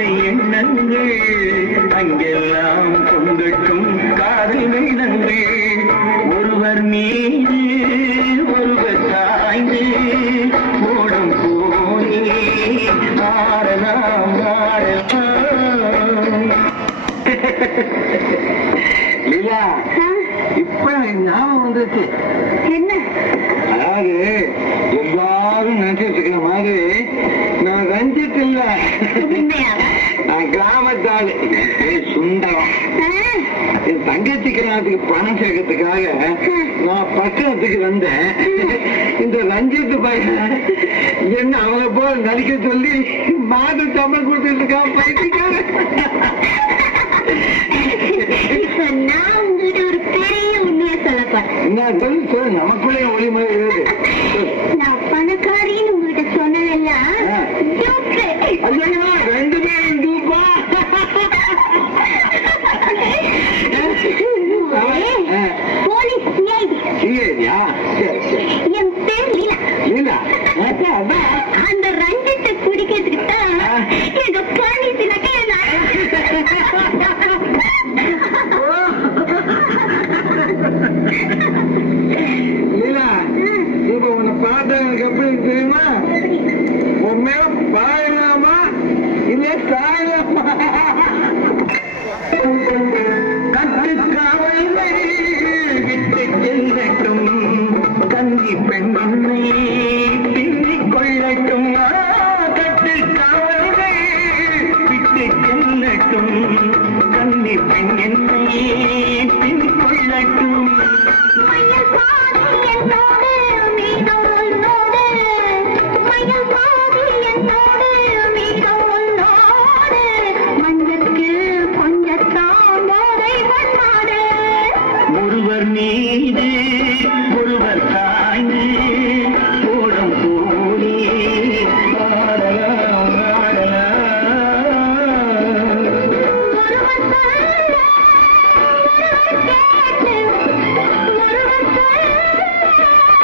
ஆசை எண்ணங்கள் அங்கெல்லாம் பொங்கட்டும் காதல் வேணங்கள் ஒருவர் மீது ஒருவர் சாய்ந்து ஓடும் போனே மாறலாம் லீலா இப்ப ஞாபகம் வந்துச்சு. என்ன? அதாவது எல்லாரும் நினைச்சிட்டு இருக்கிற மாதிரி நான் ரஞ்சித் இல்ல, நான் கிராமத்தாள் சுந்தரம். என் தங்கச்சி கிராமத்துக்கு பணம் சேர்க்கறதுக்காக நான் பட்டணத்துக்கு வந்தேன். இந்த ரஞ்சித் பையன் என்ன அவனை போல் நடிக்க சொல்லி மாத சம்பளம் கொடுத்துட்டு இருக்கான் பைத்தியக்கார. நான் உங்ககிட்ட ஒரு பெரிய உண்மையை சொல்லப்பேன். நமக்குள்ளே ஒளிமொழி இருக்குது. நான் பணக்காரின்னு உங்ககிட்ட சொன்னதெல்லாம் ரெண்டுமே டூப்பா. போலீஸ் சிஐடியா? என் பேர் லீலா. லீலா அந்த ரஞ்சித்தை குடிக்கிறதுக்கு தான் எங்க போலீஸ் லீலா, இப்ப உன்னை பார்த்தா எனக்கு எப்படி தெரியுமா? உன் மேல பாயலாமா இல்ல சாயலாமா? கட்டுக்காவல்கள் விட்டு செல்லட்டும், கன்னி பெண்ணை பின்னிக் கொள்ளட்டும். கட்டுக்காவல்கள் விட்டு செல்லட்டும், கன்னி பெண் என்னை பின்னிக் கொள்ளட்டும். ஒருவர் மீது ஒருவர் சாய்ந்து